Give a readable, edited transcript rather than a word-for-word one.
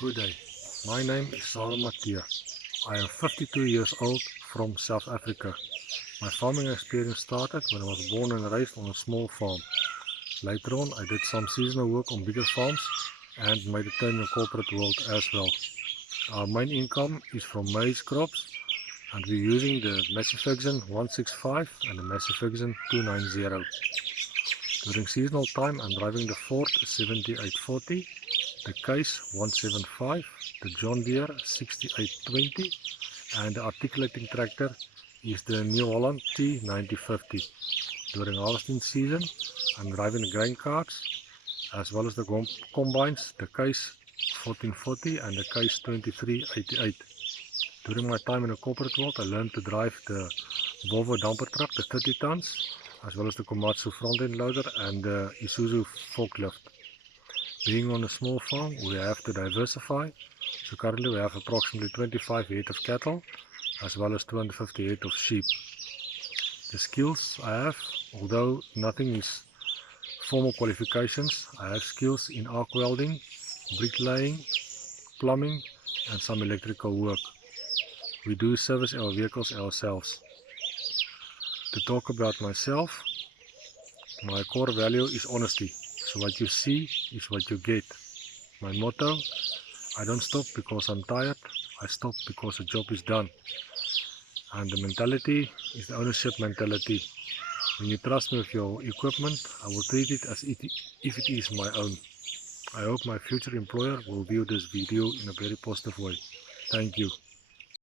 Good day. My name is Sarah Mattia. I am 52 years old from South Africa. My farming experience started when I was born and raised on a small farm. Later on, I did some seasonal work on bigger farms and made a turn in the corporate world as well. Our main income is from maize crops, and we're using the Massey Ferguson 165 and the Massey Ferguson 290. During seasonal time, I'm driving the Ford 7840, the Case 175, the John Deere 6820, and the articulating tractor is the New Holland T9050. During harvesting season, I'm driving the grain carts as well as the combines, the Case 1440 and the Case 2388. During my time in the corporate world, I learned to drive the Volvo dumper truck, the 30 tons, as well as the Komatsu front-end loader and the Isuzu forklift. Being on a small farm, we have to diversify. So currently we have approximately 25 head of cattle, as well as 250 head of sheep. The skills I have, although nothing is formal qualifications, I have skills in arc welding, bricklaying, plumbing, and some electrical work. We do service our vehicles ourselves. To talk about myself, my core value is honesty. So what you see is what you get. My motto, I don't stop because I'm tired, I stop because the job is done. And the mentality is the ownership mentality. When you trust me with your equipment, I will treat it as if it is my own. I hope my future employer will view this video in a very positive way. Thank you.